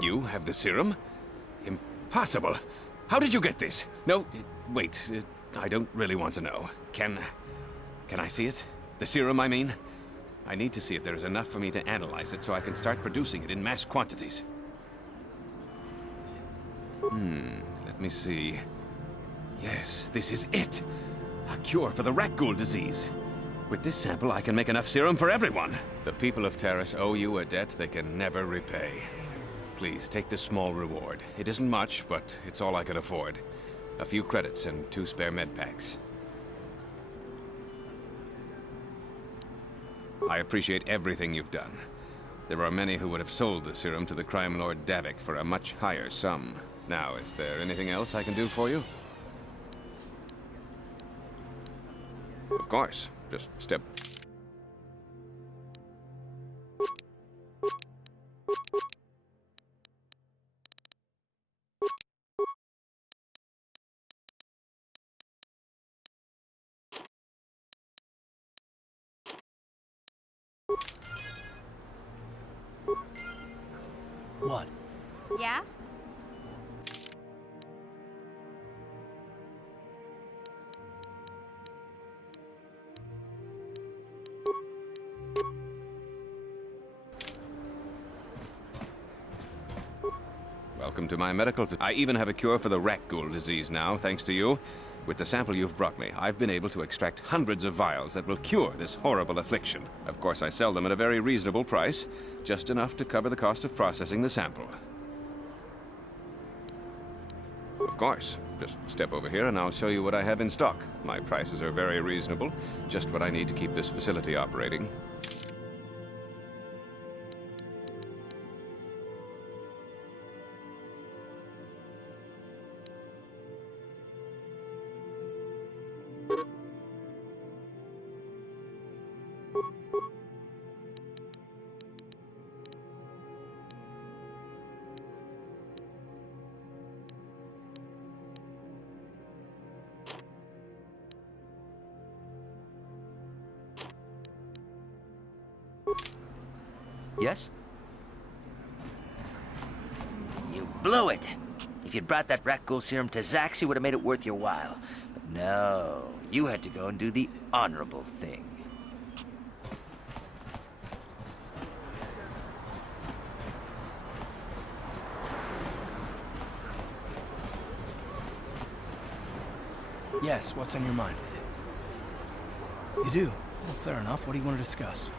You have the serum? Impossible. How did you get this? No, wait. I don't really want to know. Can I see it? The serum, I mean? I need to see if there is enough for me to analyze it so I can start producing it in mass quantities. Let me see. Yes, this is it. A cure for the rat ghoul disease. With this sample, I can make enough serum for everyone. The people of Taris owe you a debt they can never repay. Please, take this small reward. It isn't much, but it's all I can afford. A few credits and 2 spare med packs. I appreciate everything you've done. There are many who would have sold the serum to the crime lord Davik for a much higher sum. Now, is there anything else I can do for you? Of course. Just step... What? Yeah? Welcome to my medical... I even have a cure for the rat ghoul disease now, thanks to you. With the sample you've brought me, I've been able to extract hundreds of vials that will cure this horrible affliction. Of course, I sell them at a very reasonable price, just enough to cover the cost of processing the sample. Of course. Just step over here and I'll show you what I have in stock. My prices are very reasonable, just what I need to keep this facility operating. Yes? You blew it. If you'd brought that rat ghoul serum to Zax, you would have made it worth your while. But no, you had to go and do the honorable thing. Yes, what's on your mind? You do? Well, fair enough. What do you want to discuss?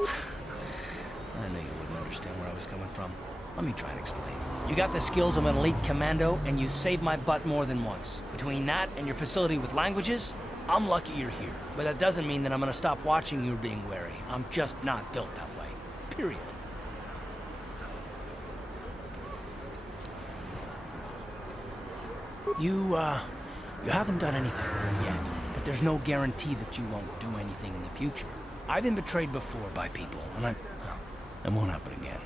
I knew you wouldn't understand where I was coming from. Let me try and explain. You got the skills of an elite commando, and you saved my butt more than once. Between that and your facility with languages, I'm lucky you're here. But that doesn't mean that I'm gonna stop watching you being wary. I'm just not built that way. Period. You haven't done anything yet, but there's no guarantee that you won't do anything in the future. I've been betrayed before by people, and well, it won't happen again.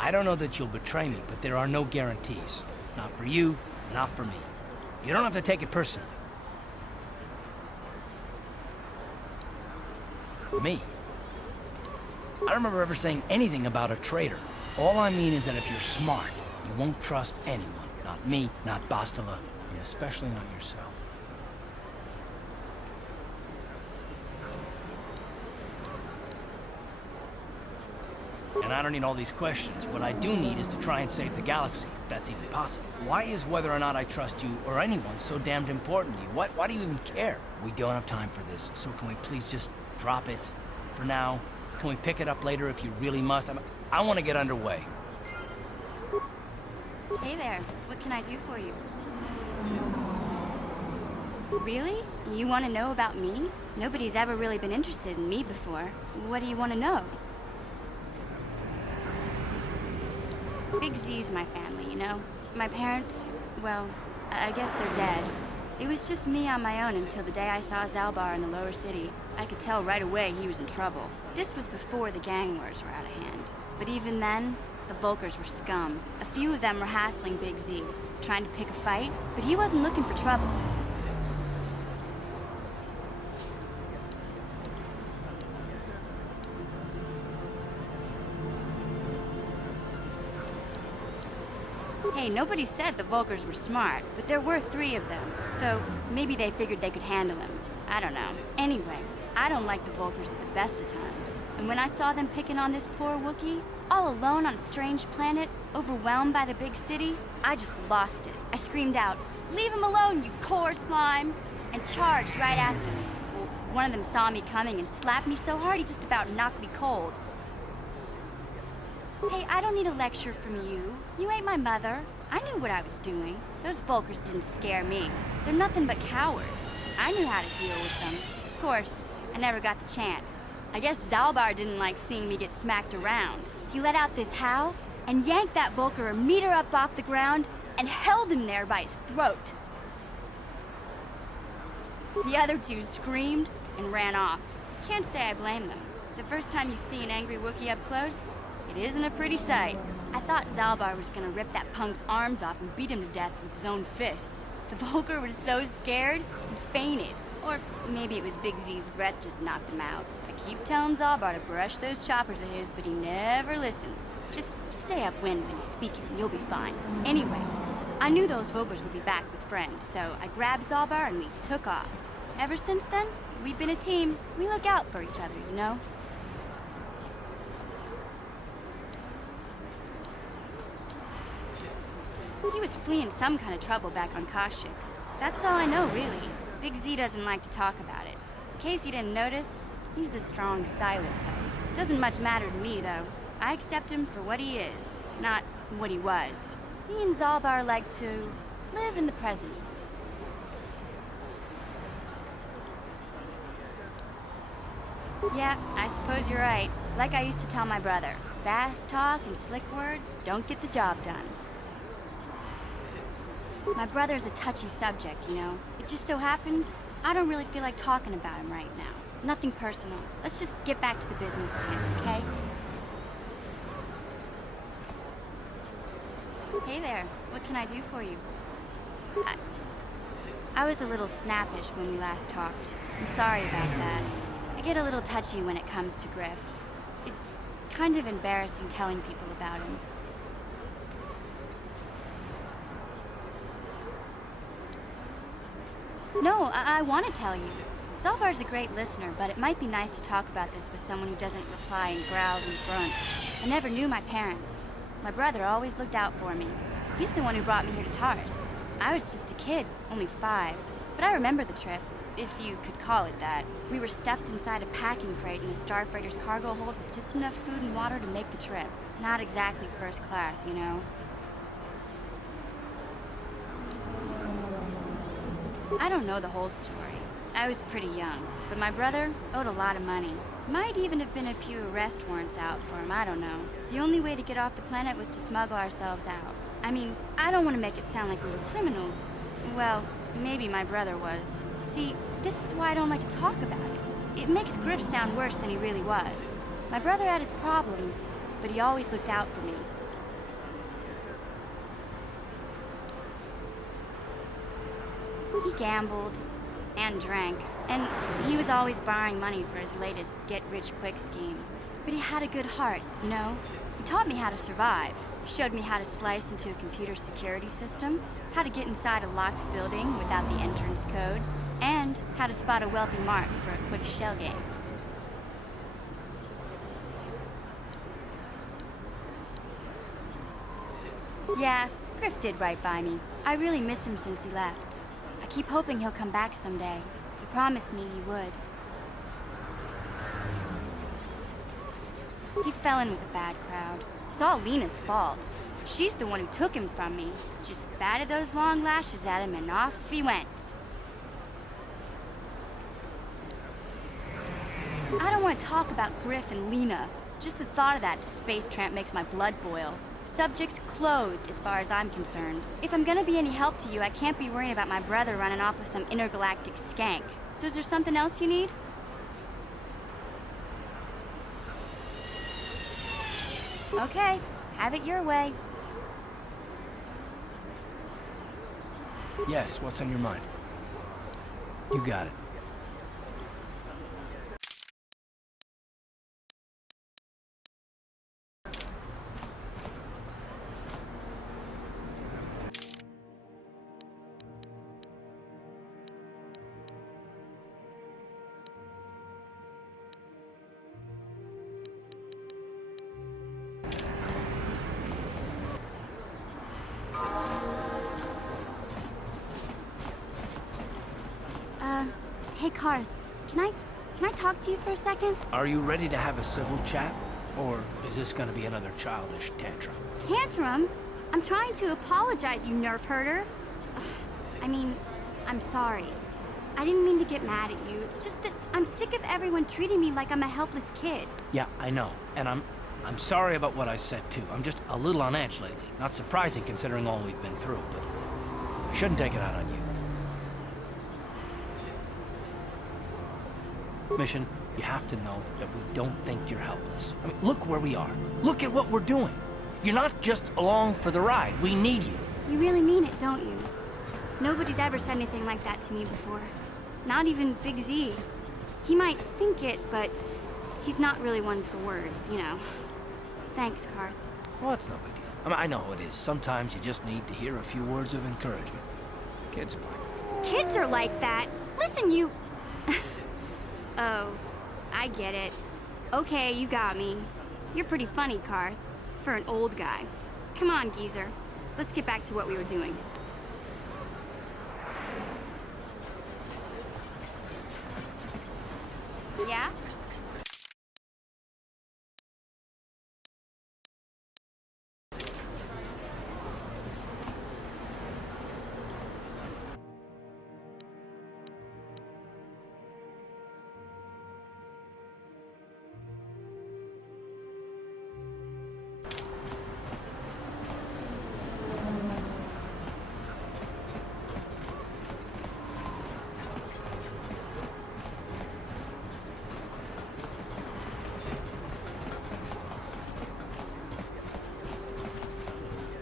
I don't know that you'll betray me, but there are no guarantees. Not for you, not for me. You don't have to take it personally. Me? I don't remember ever saying anything about a traitor. All I mean is that if you're smart, you won't trust anyone. Not me, not Bastila, and especially not yourself. And I don't need all these questions. What I do need is to try and save the galaxy, if that's even possible. Why is whether or not I trust you or anyone so damned important to you? Why do you even care? We don't have time for this, so can we please just drop it for now? Can we pick it up later if you really must? I want to get underway. Hey there, what can I do for you? Really? You want to know about me? Nobody's ever really been interested in me before. What do you want to know? Big Z's my family, you know? My parents, well, I guess they're dead. It was just me on my own until the day I saw Zalbar in the lower city. I could tell right away he was in trouble. This was before the gang wars were out of hand. But even then, The Volkers were scum. A few of them were hassling Big Z, trying to pick a fight, but he wasn't looking for trouble. Hey, nobody said the Volkers were smart, but there were 3 of them, so maybe they figured they could handle him. I don't know. Anyway, I don't like the Volkers at the best of times. And when I saw them picking on this poor Wookiee, all alone on a strange planet, overwhelmed by the big city, I just lost it. I screamed out, "Leave him alone, you core slimes!" and charged right at them. One of them saw me coming and slapped me so hard he just about knocked me cold. Hey, I don't need a lecture from you. You ain't my mother. I knew what I was doing. Those Volkers didn't scare me. They're nothing but cowards. I knew how to deal with them. Of course, I never got the chance. I guess Zalbar didn't like seeing me get smacked around. He let out this howl and yanked that Volker a meter up off the ground and held him there by his throat. The other 2 screamed and ran off. Can't say I blame them. The first time you see an angry Wookiee up close, it isn't a pretty sight. I thought Zalbar was gonna rip that punk's arms off and beat him to death with his own fists. The Volker was so scared, he fainted. Or maybe it was Big Z's breath just knocked him out. I keep telling Zalbar to brush those choppers of his, but he never listens. Just stay upwind when he's speaking and you'll be fine. Anyway, I knew those Volkers would be back with friends, so I grabbed Zalbar and we took off. Ever since then, we've been a team. We look out for each other, you know? He was fleeing some kind of trouble back on Kashyyyk. That's all I know, really. Big Z doesn't like to talk about it. In case you didn't notice, he's the strong, silent type. Doesn't much matter to me, though. I accept him for what he is, not what he was. He and Zalbar like to live in the present. Yeah, I suppose you're right. Like I used to tell my brother, fast talk and slick words don't get the job done. My brother's a touchy subject, you know. It just so happens, I don't really feel like talking about him right now. Nothing personal. Let's just get back to the business plan, okay? Hey there, what can I do for you? I was a little snappish when we last talked. I'm sorry about that. I get a little touchy when it comes to Griff. It's kind of embarrassing telling people about him. No, I want to tell you. Zalbar's a great listener, but it might be nice to talk about this with someone who doesn't reply in growls and grunts. I never knew my parents. My brother always looked out for me. He's the one who brought me here to Tars. I was just a kid, only 5. But I remember the trip, if you could call it that. We were stuffed inside a packing crate in a starfreighter's cargo hold with just enough food and water to make the trip. Not exactly first class, you know. I don't know the whole story. I was pretty young, but my brother owed a lot of money. Might even have been a few arrest warrants out for him, I don't know. The only way to get off the planet was to smuggle ourselves out. I mean, I don't want to make it sound like we were criminals. Well, maybe my brother was. See, this is why I don't like to talk about it. It makes Griff sound worse than he really was. My brother had his problems, but he always looked out for me. He gambled and drank, and he was always borrowing money for his latest get-rich-quick scheme. But he had a good heart, you know? He taught me how to survive. He showed me how to slice into a computer security system, how to get inside a locked building without the entrance codes, and how to spot a wealthy mark for a quick shell game. Yeah, Griff did right by me. I really miss him since he left. I keep hoping he'll come back someday. He promised me he would. He fell in with a bad crowd. It's all Lena's fault. She's the one who took him from me. Just batted those long lashes at him and off he went. I don't want to talk about Griff and Lena. Just the thought of that space tramp makes my blood boil. Subject's closed as far as I'm concerned. If I'm gonna be any help to you, I can't be worrying about my brother running off with some intergalactic skank. So is there something else you need? Okay, Have it your way. Yes, what's on your mind? You got it. Hey, Karth, can I talk to you for a second? Are you ready to have a civil chat? Or is this gonna be another childish tantrum? Tantrum? I'm trying to apologize, you nerf herder. I mean, I'm sorry. I didn't mean to get mad at you. It's just that I'm sick of everyone treating me like I'm a helpless kid. Yeah, I know. And I'm sorry about what I said, too. I'm just a little on edge lately. Not surprising considering all we've been through, but I shouldn't take it out on you. Mission, you have to know that we don't think you're helpless. I mean, look where we are. Look at what we're doing. You're not just along for the ride. We need you. You really mean it, don't you? Nobody's ever said anything like that to me before. Not even Big Z. He might think it, but he's not really one for words, you know. Thanks, Karth. Well, it's no big deal. I mean, I know it is. Sometimes you just need to hear a few words of encouragement. Kids are like that. Kids are like that. Listen, you... Oh, I get it. Okay, you got me. You're pretty funny, Karth, for an old guy. Come on, geezer. Let's get back to what we were doing. Yeah?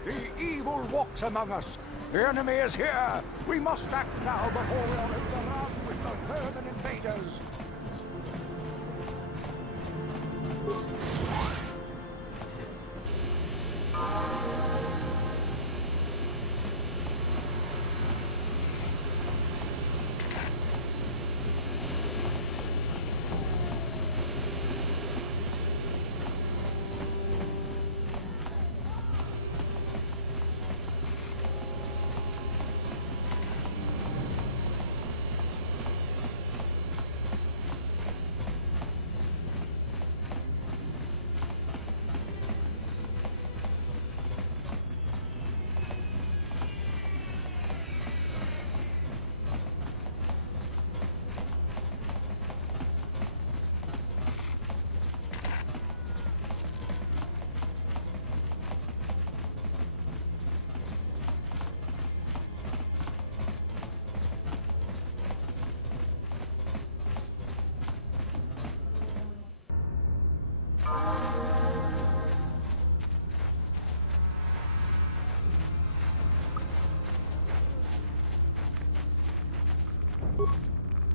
The evil walks among us. The enemy is here. We must act now before we are overrun with the vermin invaders.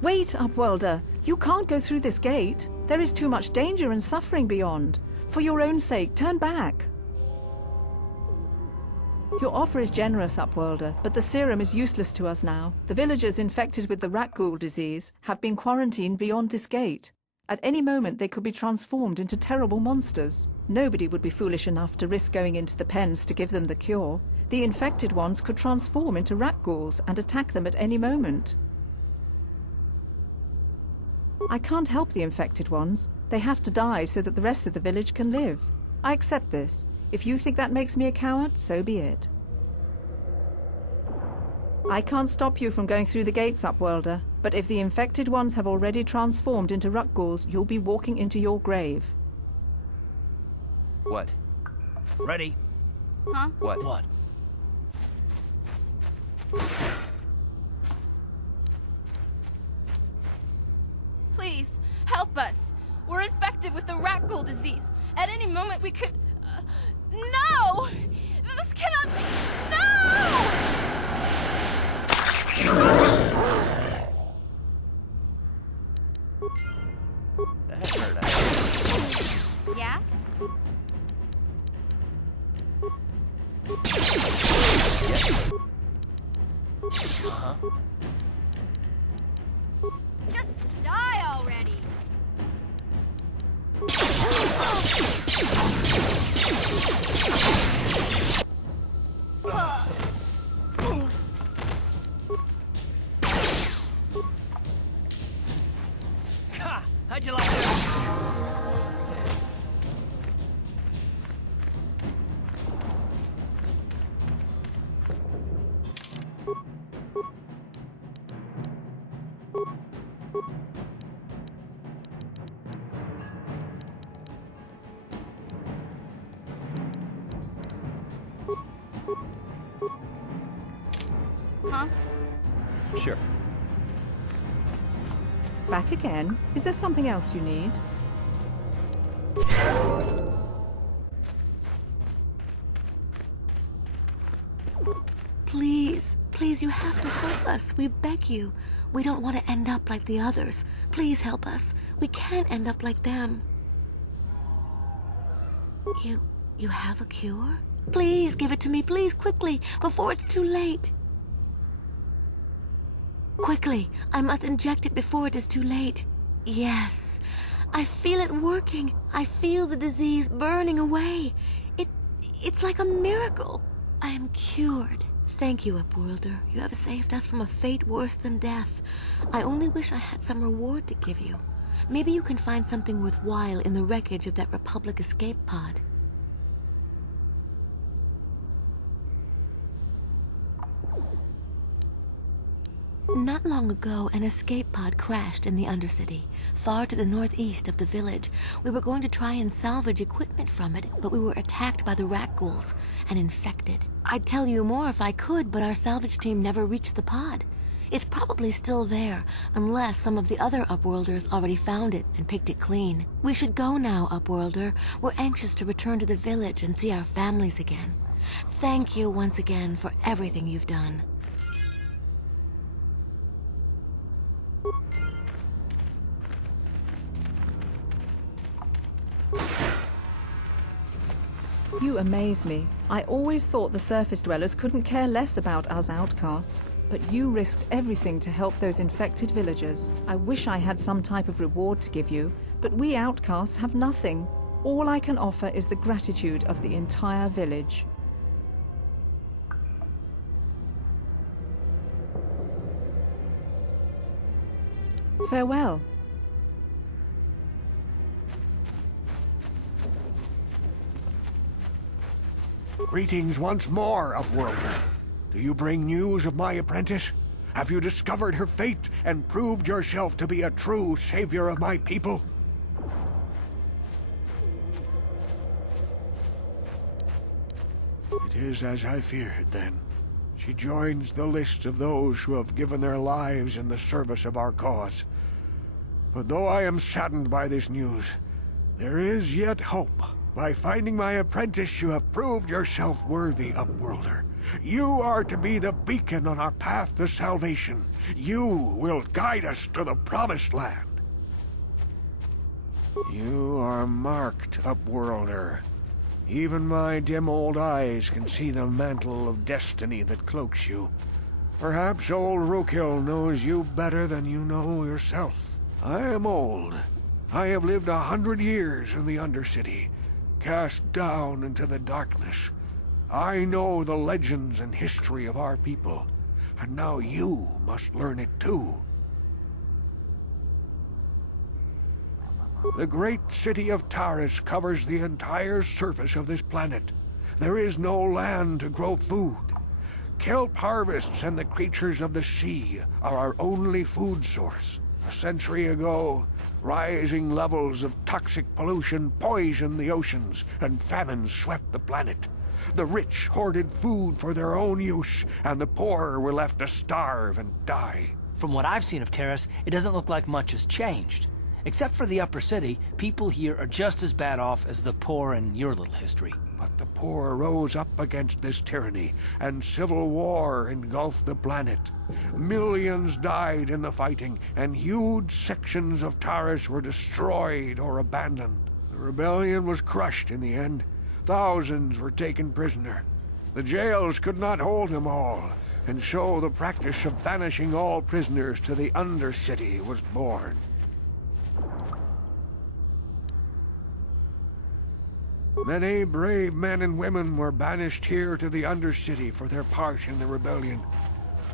Wait, Upwelder. You can't go through this gate. There is too much danger and suffering beyond. For your own sake, turn back. Your offer is generous, Upwelder, but the serum is useless to us now. The villagers infected with the rat ghoul disease have been quarantined beyond this gate. At any moment, they could be transformed into terrible monsters. Nobody would be foolish enough to risk going into the pens to give them the cure. The infected ones could transform into rat ghouls and attack them at any moment. I can't help the infected ones. They have to die so that the rest of the village can live. I accept this. If you think that makes me a coward, so be it. I can't stop you from going through the gates, Upwelder, but if the infected ones have already transformed into rat ghouls, you'll be walking into your grave. What? Ready? Huh? What? What? Please, help us. We're infected with the rat ghoul disease. At any moment we could... No! This cannot be. No! That hurt. Yeah? Just die already! Ha! How'd you like that? Huh? Sure. Back again? Is there something else you need? Please, please, you have to help us. We beg you. We don't want to end up like the others. Please help us. We can't end up like them. You have a cure? Please give it to me, please, quickly, before it's too late. Quickly, I must inject it before it is too late. Yes, I feel it working. I feel the disease burning away. It's like a miracle. I am cured. Thank you, Upworlder. You have saved us from a fate worse than death. I only wish I had some reward to give you. Maybe you can find something worthwhile in the wreckage of that Republic escape pod. Not long ago, an escape pod crashed in the Undercity, far to the northeast of the village. We were going to try and salvage equipment from it, but we were attacked by the rat ghouls and infected. I'd tell you more if I could, but our salvage team never reached the pod. It's probably still there, unless some of the other Upworlders already found it and picked it clean. We should go now, Upworlder. We're anxious to return to the village and see our families again. Thank you once again for everything you've done. You amaze me. I always thought the surface dwellers couldn't care less about us outcasts. But you risked everything to help those infected villagers. I wish I had some type of reward to give you, but we outcasts have nothing. All I can offer is the gratitude of the entire village. Farewell. Greetings once more, Upworlder. Do you bring news of my apprentice? Have you discovered her fate and proved yourself to be a true savior of my people? It is as I feared, then. She joins the list of those who have given their lives in the service of our cause. But though I am saddened by this news, there is yet hope. By finding my apprentice, you have proved yourself worthy, Upworlder. You are to be the beacon on our path to salvation. You will guide us to the promised land. You are marked, Upworlder. Even my dim old eyes can see the mantle of destiny that cloaks you. Perhaps old Rookhill knows you better than you know yourself. I am old. I have lived 100 years in the Undercity, cast down into the darkness. I know the legends and history of our people, and now you must learn it too. The great city of Taris covers the entire surface of this planet. There is no land to grow food. Kelp harvests and the creatures of the sea are our only food source. A century ago, rising levels of toxic pollution poisoned the oceans, and famine swept the planet. The rich hoarded food for their own use, and the poor were left to starve and die. From what I've seen of Taris, it doesn't look like much has changed. Except for the upper city, people here are just as bad off as the poor in your little history. But the poor rose up against this tyranny, and civil war engulfed the planet. Millions died in the fighting, and huge sections of Taris were destroyed or abandoned. The rebellion was crushed in the end. Thousands were taken prisoner. The jails could not hold them all, and so the practice of banishing all prisoners to the Undercity was born. Many brave men and women were banished here to the Undercity for their part in the rebellion.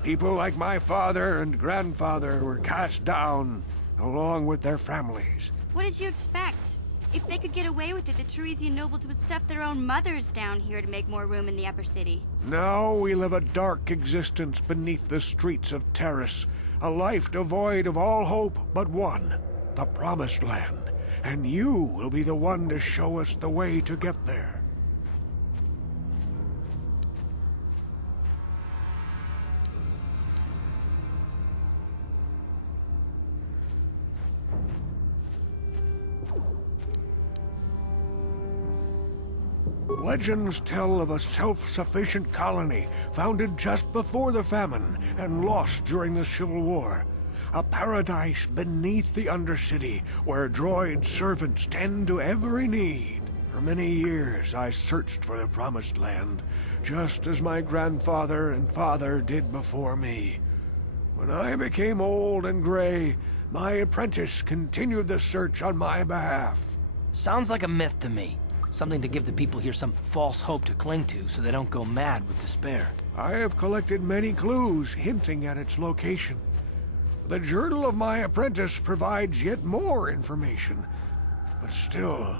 People like my father and grandfather were cast down, along with their families. What did you expect? If they could get away with it, the Teresian nobles would stuff their own mothers down here to make more room in the upper city. Now we live a dark existence beneath the streets of Taris, a life devoid of all hope but one, the Promised Land. And you will be the one to show us the way to get there. Legends tell of a self-sufficient colony founded just before the famine and lost during the Civil War. A paradise beneath the Undercity where droid servants tend to every need. For many years I searched for the Promised Land, just as my grandfather and father did before me. When I became old and gray, my apprentice continued the search on my behalf. Sounds like a myth to me. Something to give the people here some false hope to cling to so they don't go mad with despair. I have collected many clues hinting at its location. The journal of my apprentice provides yet more information. But still,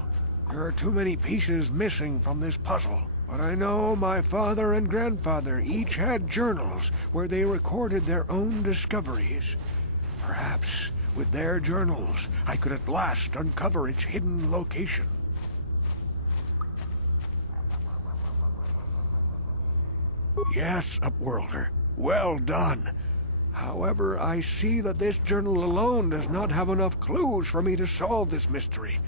there are too many pieces missing from this puzzle. But I know my father and grandfather each had journals where they recorded their own discoveries. Perhaps with their journals, I could at last uncover its hidden location. Yes, Upworlder. Well done. However, I see that this journal alone does not have enough clues for me to solve this mystery.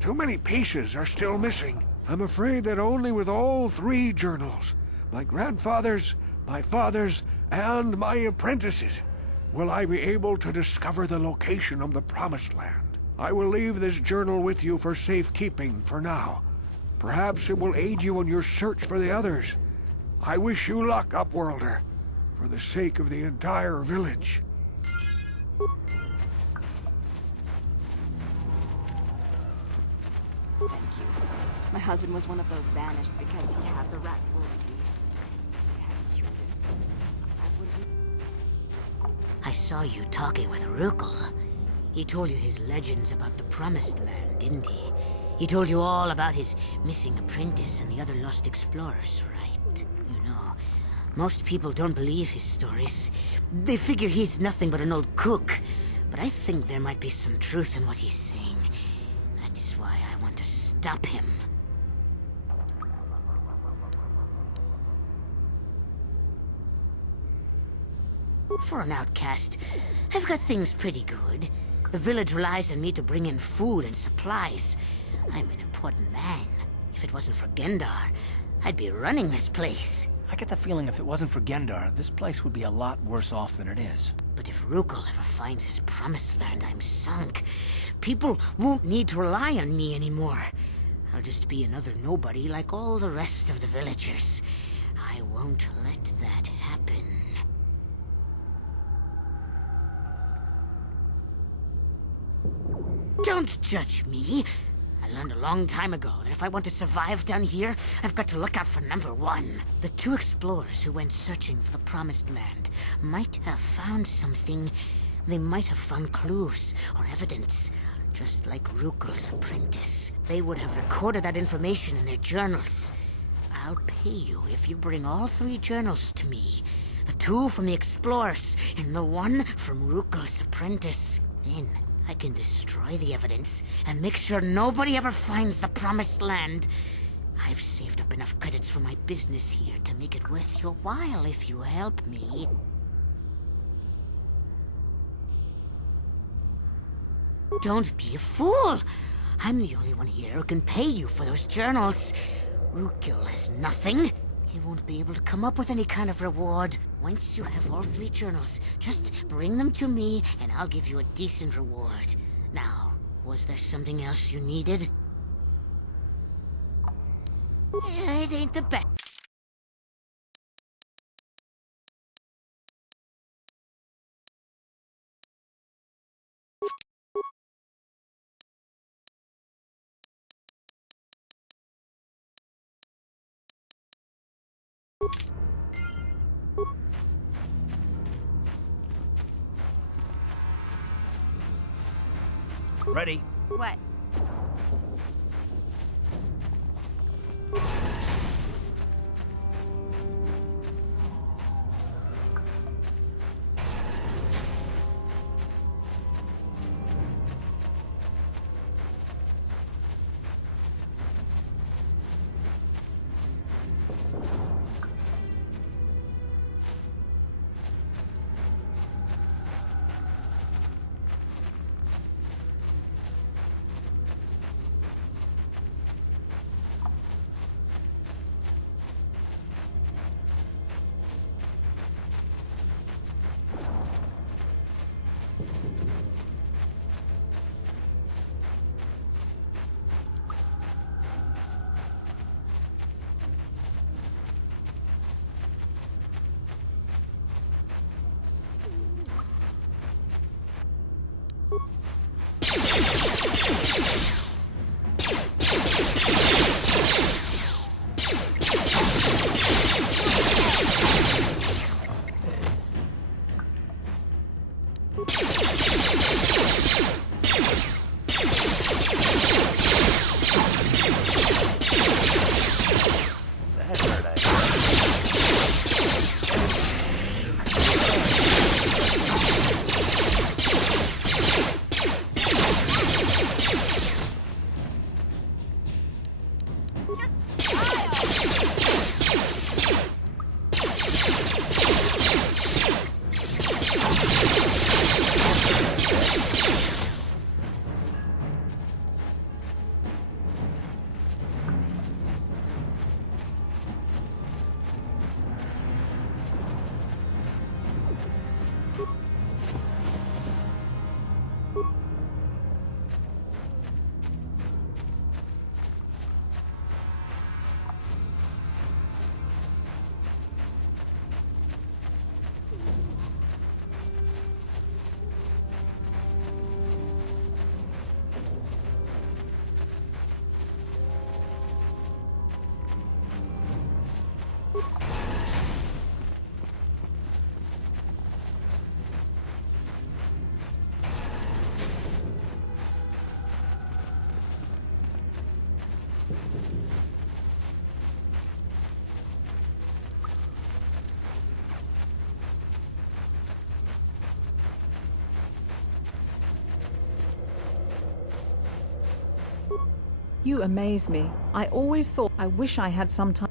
Too many pieces are still missing. I'm afraid that only with all three journals, my grandfather's, my father's, and my apprentice's, will I be able to discover the location of the Promised Land. I will leave this journal with you for safekeeping for now. Perhaps it will aid you in your search for the others. I wish you luck, Upworlder, for the sake of the entire village. Thank you. My husband was one of those banished because he had the rat bull disease. I hadn't cured him. I wouldn't... I saw you talking with Rukel. He told you his legends about the Promised Land, didn't he? He told you all about his missing apprentice and the other lost explorers, right? You know, most people don't believe his stories. They figure he's nothing but an old cook. But I think there might be some truth in what he's saying. That's why I want to stop him. For an outcast, I've got things pretty good. The village relies on me to bring in food and supplies. I'm an important man. If it wasn't for Gendar, I'd be running this place. I get the feeling if it wasn't for Gendar, this place would be a lot worse off than it is. But if Rukel ever finds his Promised Land, I'm sunk. People won't need to rely on me anymore. I'll just be another nobody like all the rest of the villagers. I won't let that happen. Don't judge me. I learned a long time ago that if I want to survive down here, I've got to look out for number one. The two explorers who went searching for the Promised Land might have found something. They might have found clues or evidence, just like Rukel's apprentice. They would have recorded that information in their journals. I'll pay you if you bring all three journals to me. The two from the explorers and the one from Rukel's apprentice. Then I can destroy the evidence and make sure nobody ever finds the Promised Land. I've saved up enough credits for my business here to make it worth your while if you help me. Don't be a fool! I'm the only one here who can pay you for those journals. Rookil has nothing. He won't be able to come up with any kind of reward. Once you have all 3 journals, just bring them to me and I'll give you a decent reward. Now, was there something else you needed? Yeah, it ain't the best. Ready? What? You amaze me. I always thought I wish I had some time.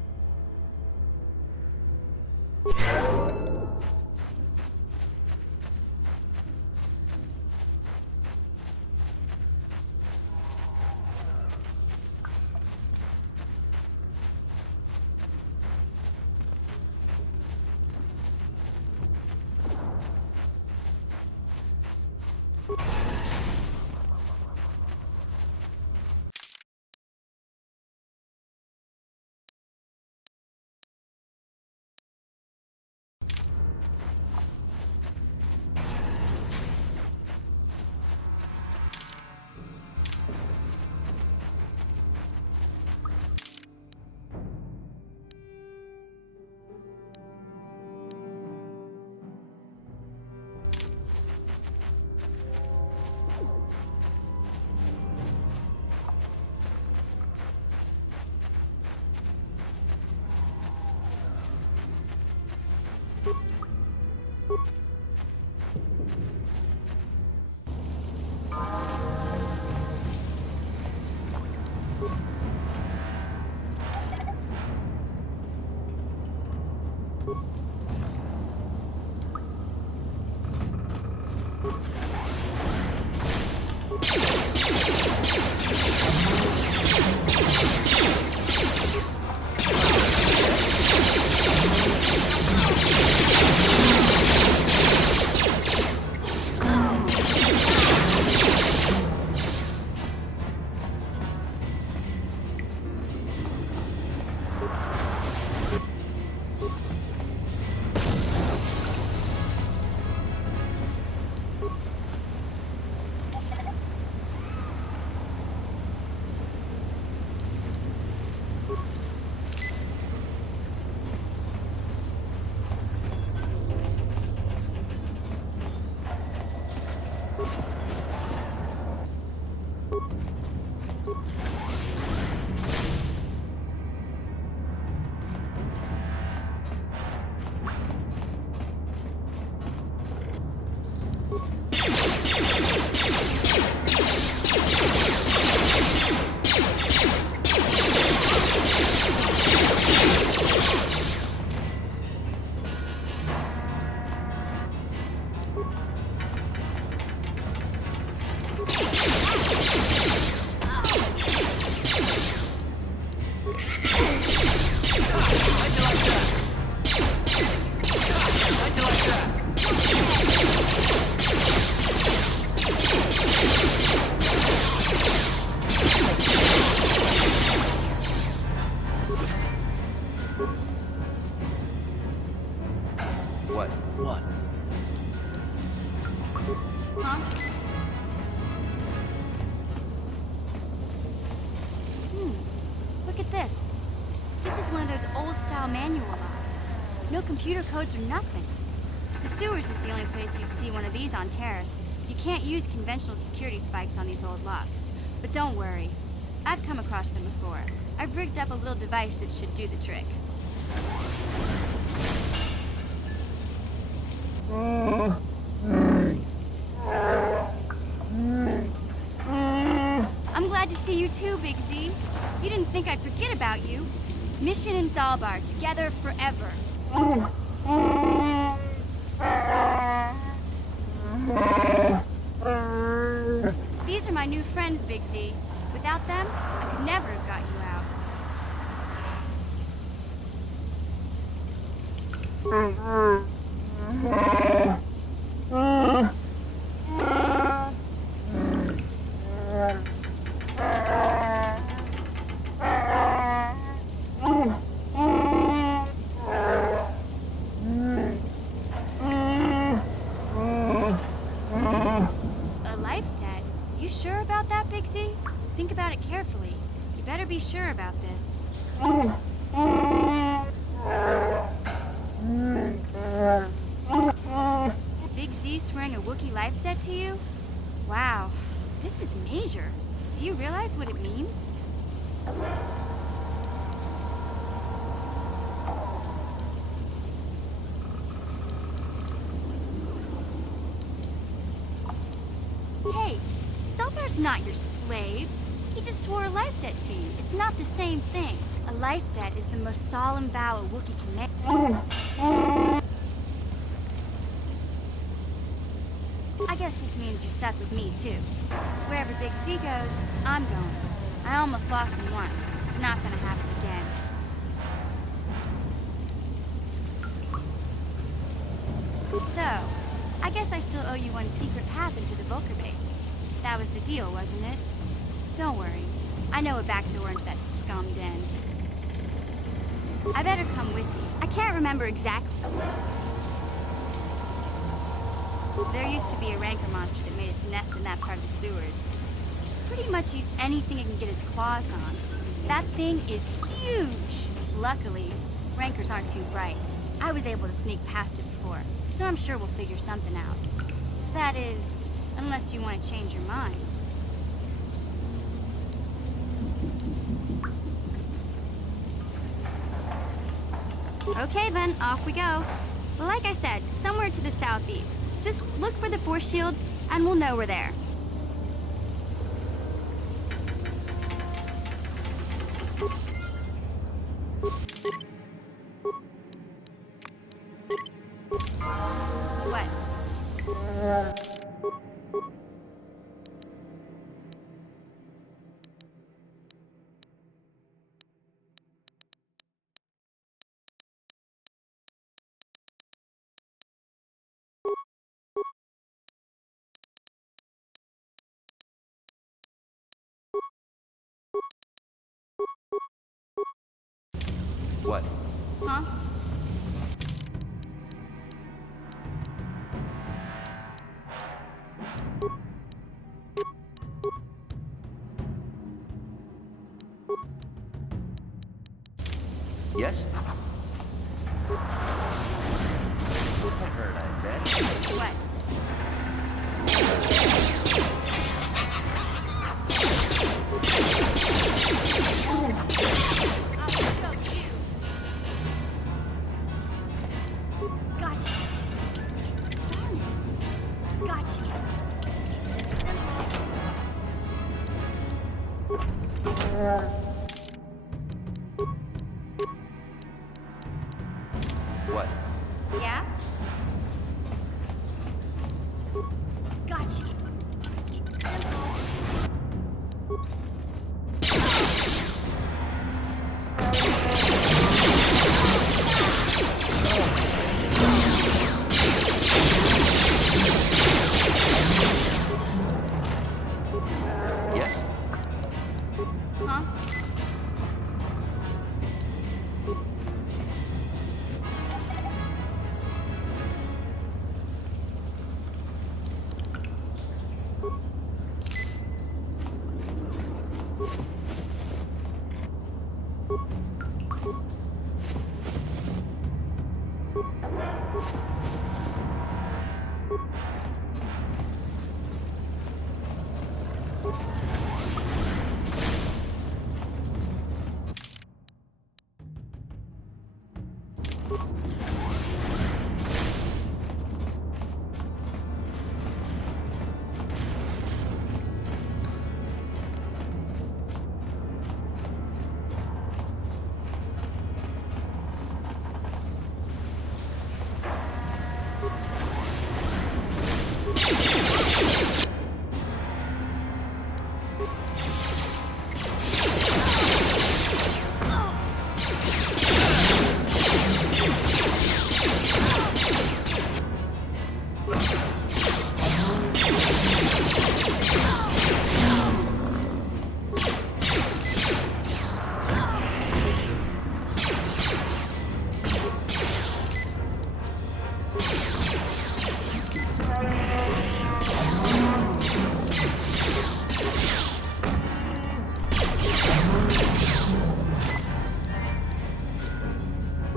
What? Huh? Look at this. This is one of those old-style manual locks. No computer codes or nothing. The sewers is the only place you'd see one of these on Terrace. You can't use conventional security spikes on these old locks. But don't worry. I've come across them before. I've rigged up a little device that should do the trick. I'm glad to see you too, Big Z. You didn't think I'd forget about you. Mission and Zalbar, together forever. These are my new friends, Big Z. Without them, I could never have got you out. A life debt? You sure about that, Big Z? Think about it carefully. You better be sure about this. Big Z swearing a Wookiee life debt to you? Wow, this is major. Do you realize what it means? Hey, Zalbar's not your slave. He just swore a life debt to you. It's not the same thing. A life debt is the most solemn vow a Wookiee can make. I guess this means you're stuck with me, too. Wherever Big Z goes, I'm going. I almost lost him once. It's not gonna happen again. So, I guess I still owe you one secret path into the Vulcar base. That was the deal, wasn't it? Don't worry. I know a back door into that scum den. I better come with you. I can't remember exactly. There used to be a rancor monster that made its nest in that part of the sewers. Pretty much eats anything it can get its claws on. That thing is huge! Luckily, rancors aren't too bright. I was able to sneak past it before, so I'm sure we'll figure something out. That is, unless you want to change your mind. Okay then, off we go. Well, like I said, somewhere to the southeast. Just look for the force shield, and we'll know we're there. What? What? Huh? Yes? I've heard, I bet. What? Gotcha. Darn it. Gotcha. What? Yeah? Gotcha. Yes? Huh?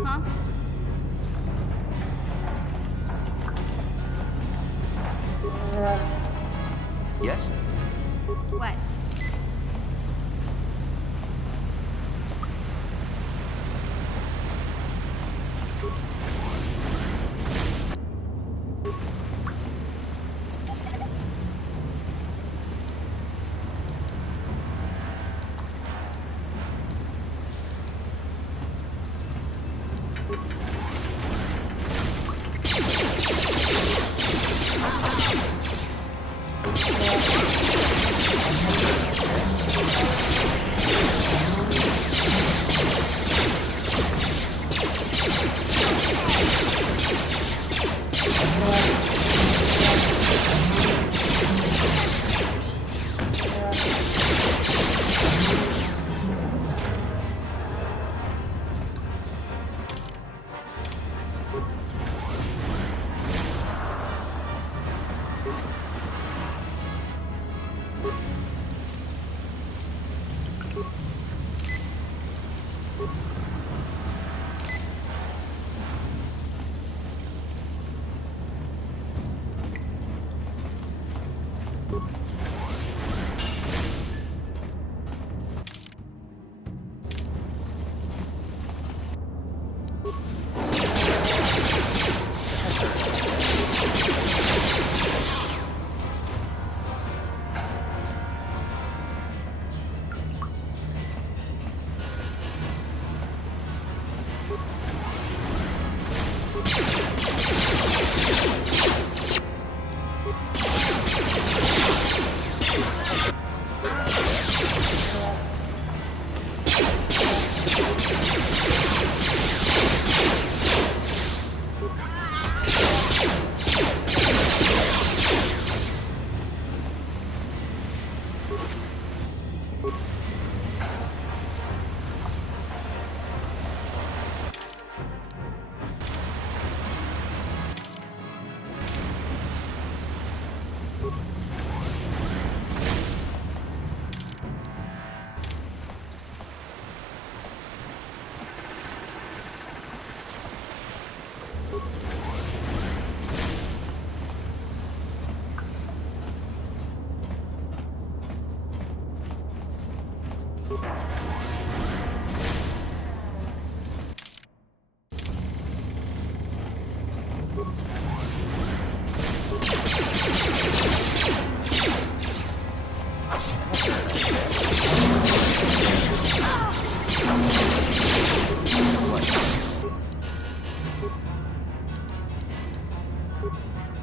Huh? Yes? What?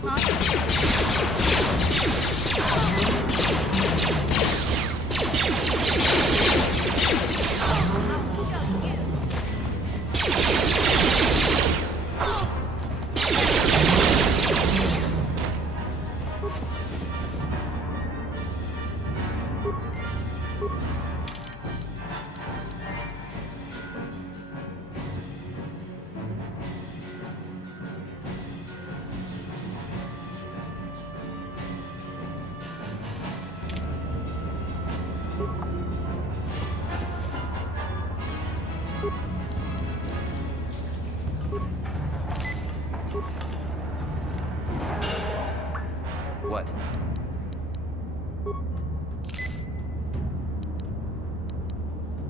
What?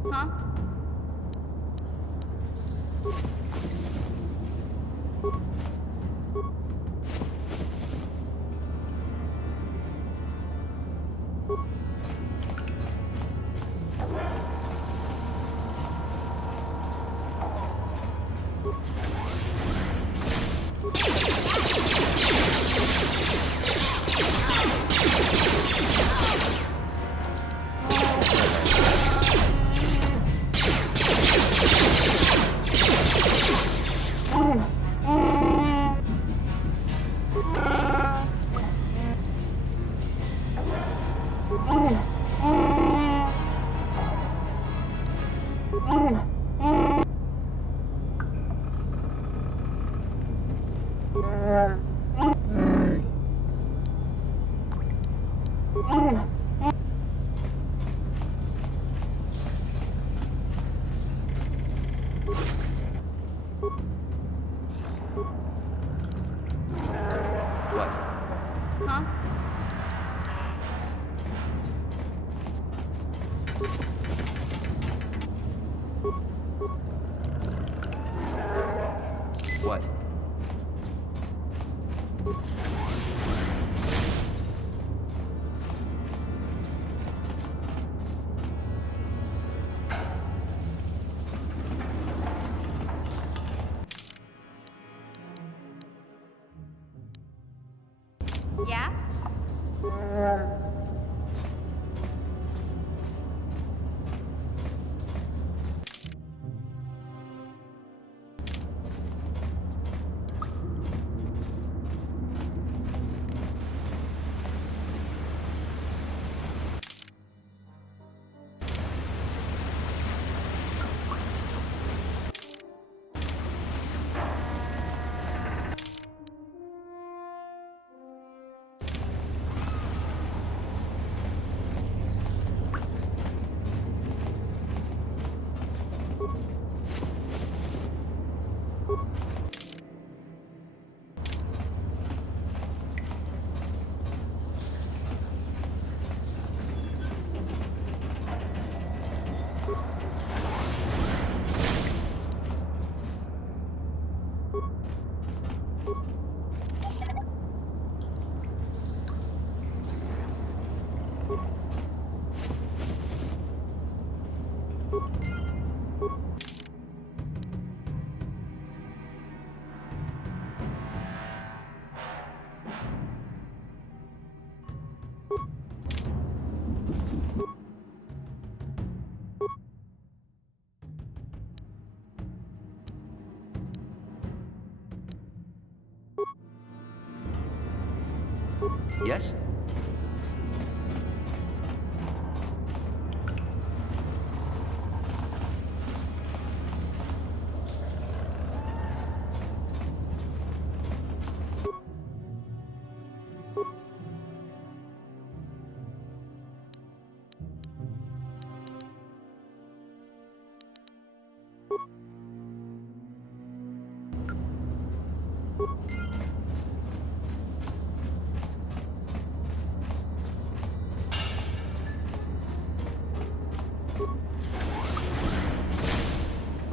Huh? What? Huh? What? Yeah? Yes?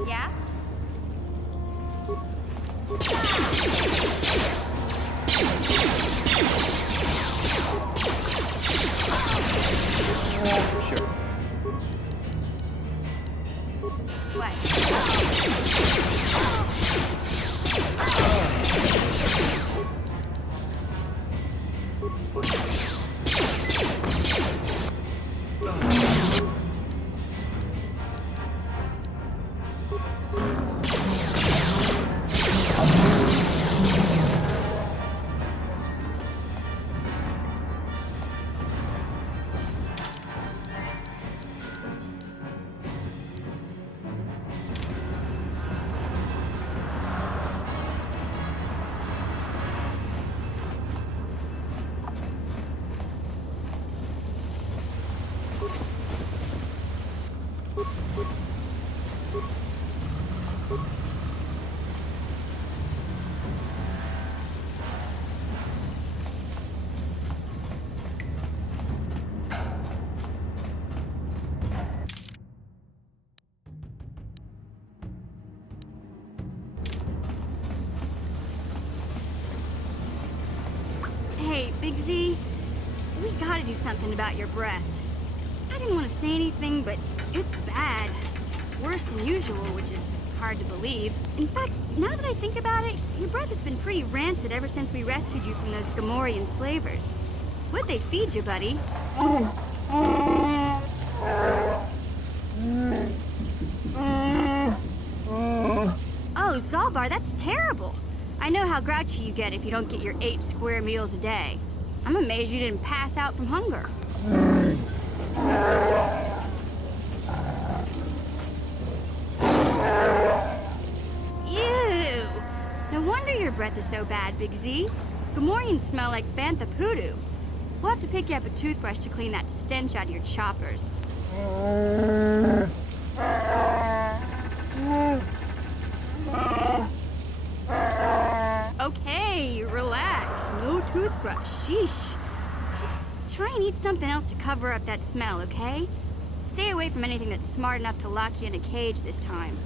Yeah? Sure. What? Big Z, we gotta do something about your breath. I didn't want to say anything, but it's bad. Worse than usual, which is hard to believe. In fact, now that I think about it, your breath has been pretty rancid ever since we rescued you from those Gamorrean slavers. What'd they feed you, buddy? Oh, Zalbar, that's terrible. I know how grouchy you get if you don't get your 8 square meals a day. I'm amazed you didn't pass out from hunger. Ew! No wonder your breath is so bad, Big Z. Gamorreans smell like bantha poodoo. We'll have to pick you up a toothbrush to clean that stench out of your choppers. Okay, relax. No toothbrush. Sheesh. Just try and eat something else to cover up that smell, okay? Stay away from anything that's smart enough to lock you in a cage this time.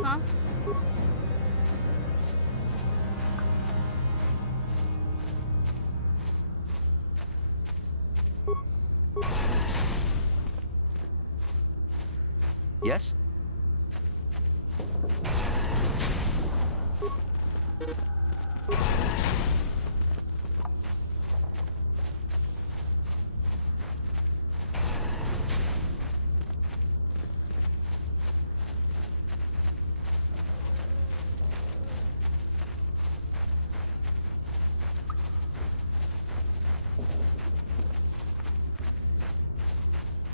Huh? Yes?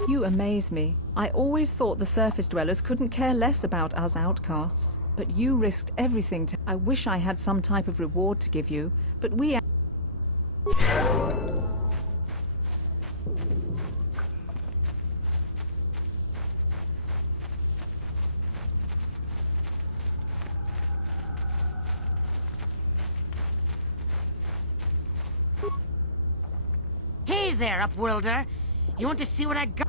You amaze me. I always thought the surface dwellers couldn't care less about us outcasts. But you risked everything to... I wish I had some type of reward to give you, but we... Hey there, Upworlder. You want to see what I got?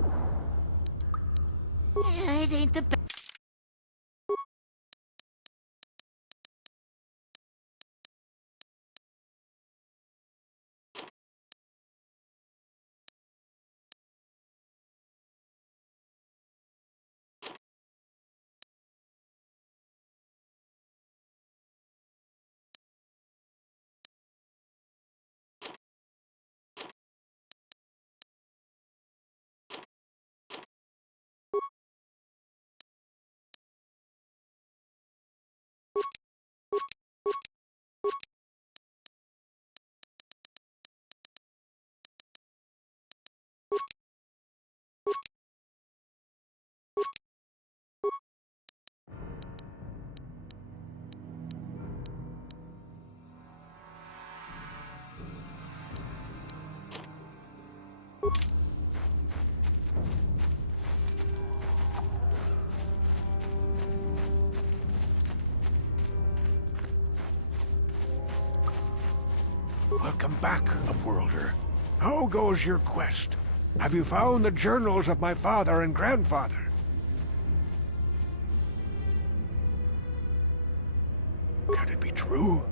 It ain't the best. Welcome back, Upworlder. How goes your quest? Have you found the journals of my father and grandfather? Can it be true?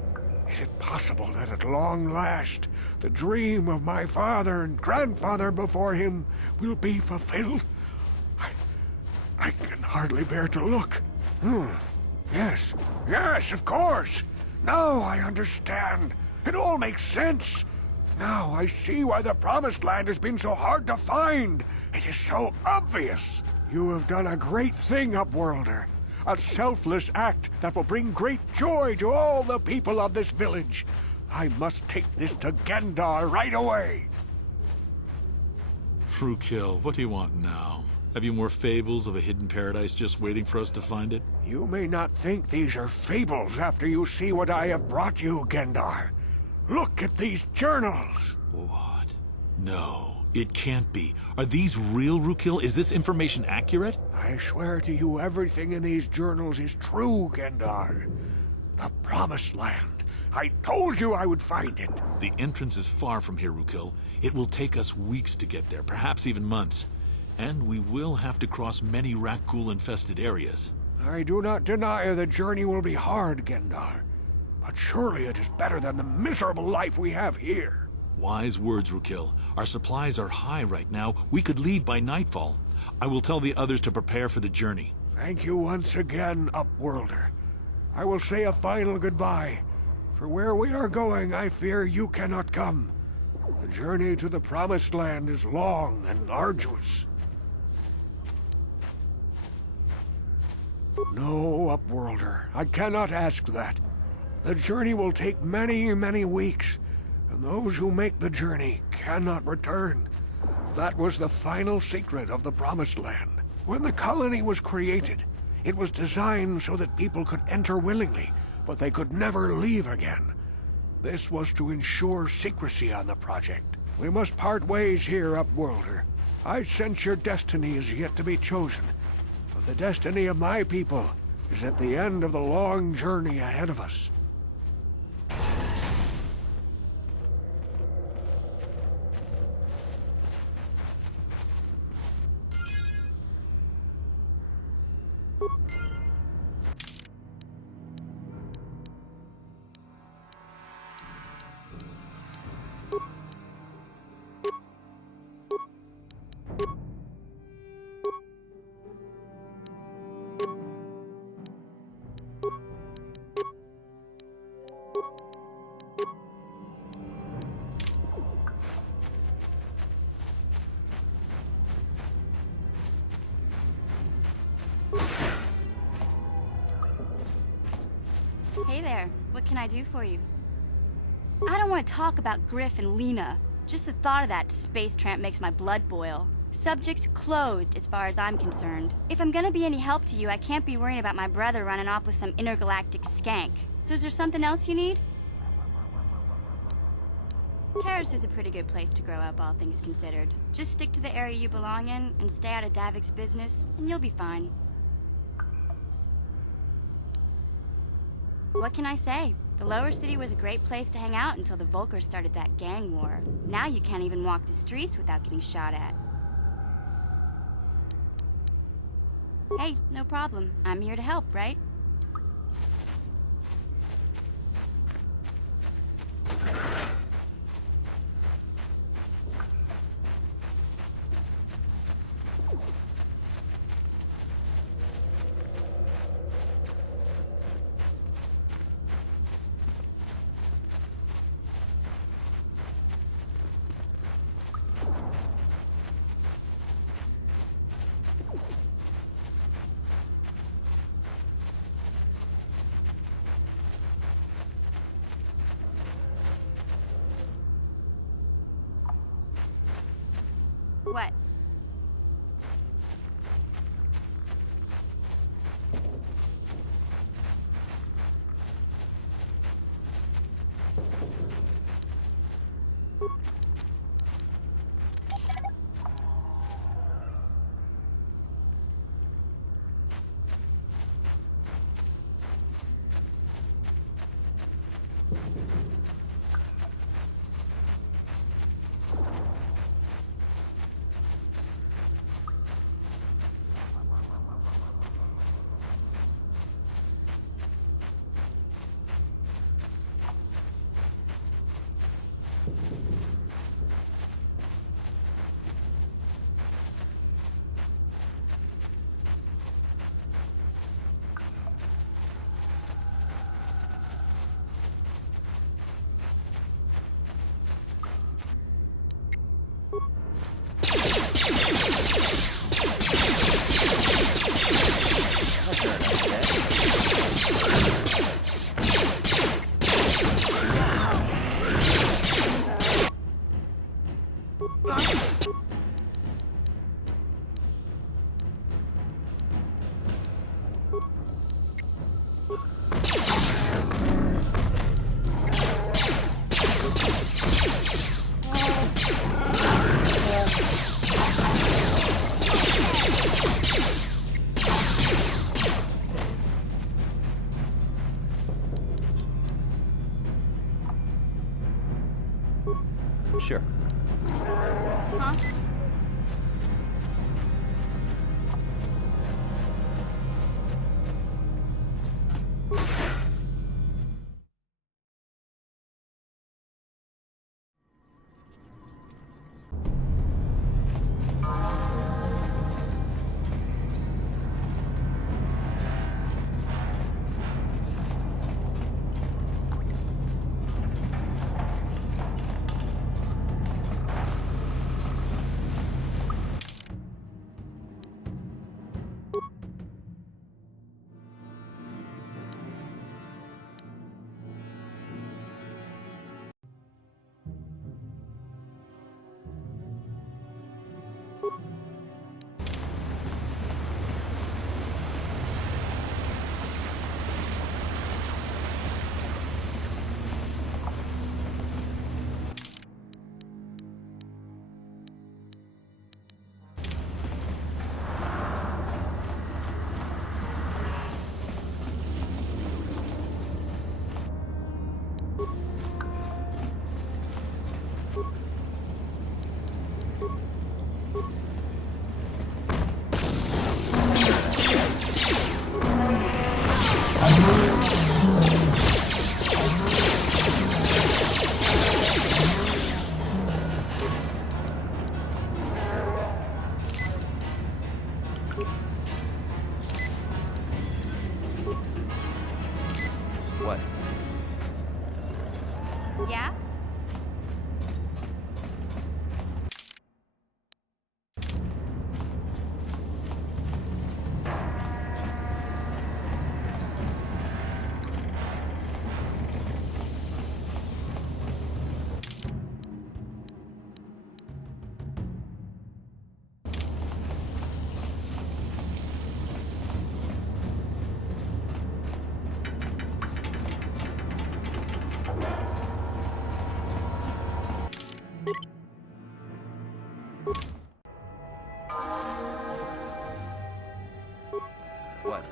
Is it possible that at long last, the dream of my father and grandfather before him will be fulfilled? I can hardly bear to look. Yes, of course. Now I understand. It all makes sense. Now I see why the Promised Land has been so hard to find. It is so obvious. You have done a great thing, Upworlder. A selfless act that will bring great joy to all the people of this village. I must take this to Gendar right away. Rookil, what do you want now? Have you more fables of a hidden paradise just waiting for us to find it? You may not think these are fables after you see what I have brought you, Gendar. Look at these journals. What? No, it can't be. Are these real, Rookil? Is this information accurate? I swear to you everything in these journals is true, Gendar. The Promised Land. I told you I would find it. The entrance is far from here, Rookil. It will take us weeks to get there, perhaps even months. And we will have to cross many Rakghoul-infested areas. I do not deny the journey will be hard, Gendar. But surely it is better than the miserable life we have here. Wise words, Rookil. Our supplies are high right now. We could leave by nightfall. I will tell the others to prepare for the journey. Thank you once again, Upworlder. I will say a final goodbye. For where we are going, I fear you cannot come. The journey to the Promised Land is long and arduous. No, Upworlder, I cannot ask that. The journey will take many, many weeks, and those who make the journey cannot return. That was the final secret of the Promised Land. When the colony was created, it was designed so that people could enter willingly, but they could never leave again. This was to ensure secrecy on the project. We must part ways here, Upworlder. I sense your destiny is yet to be chosen, but the destiny of my people is at the end of the long journey ahead of us. Hey there, what can I do for you? I don't want to talk about Griff and Lena. Just the thought of that space tramp makes my blood boil. Subject's closed as far as I'm concerned. If I'm gonna be any help to you, I can't be worrying about my brother running off with some intergalactic skank. So is there something else you need? Terrace is a pretty good place to grow up, all things considered. Just stick to the area you belong in and stay out of Davik's business, and you'll be fine. What can I say? The lower city was a great place to hang out until the Volkers started that gang war. Now you can't even walk the streets without getting shot at. Hey, no problem. I'm here to help, right? Sure. Huh? What? Yeah? What?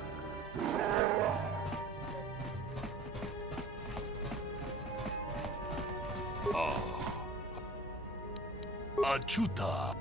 Achuta.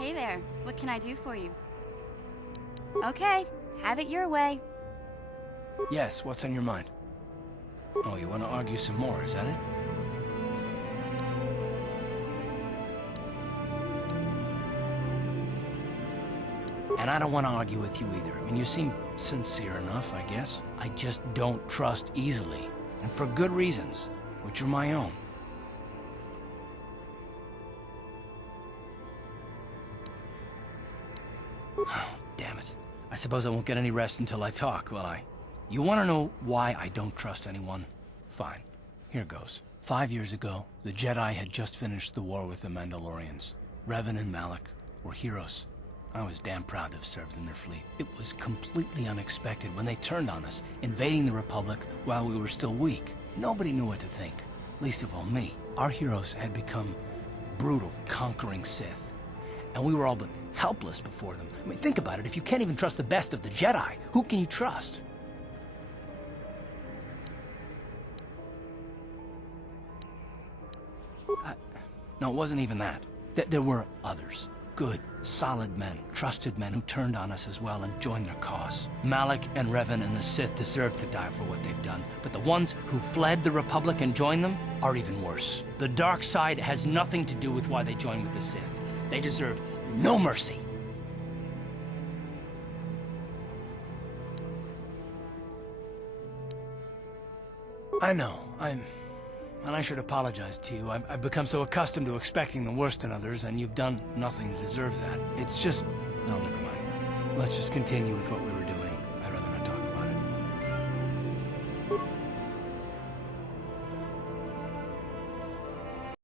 Hey there, what can I do for you? Okay, have it your way. Yes, what's on your mind? Oh, you want to argue some more, is that it? And I don't want to argue with you either. I mean, you seem sincere enough, I guess. I just don't trust easily. And for good reasons, which are my own. Oh, damn it. I suppose I won't get any rest until I talk, will I? You want to know why I don't trust anyone? Fine. Here goes. 5 years ago, the Jedi had just finished the war with the Mandalorians. Revan and Malak were heroes. I was damn proud to have served in their fleet. It was completely unexpected when they turned on us, invading the Republic while we were still weak. Nobody knew what to think, least of all me. Our heroes had become brutal, conquering Sith, and we were all but helpless before them. I mean, think about it. If you can't even trust the best of the Jedi, who can you trust? No, it wasn't even that. There were others. Good, solid men, trusted men who turned on us as well and joined their cause. Malak and Revan and the Sith deserve to die for what they've done, but the ones who fled the Republic and joined them are even worse. The dark side has nothing to do with why they joined with the Sith. They deserve no mercy. I know, and I should apologize to you. I've become so accustomed to expecting the worst in others, and you've done nothing to deserve that. It's just... No, never mind. Let's just continue with what we were doing.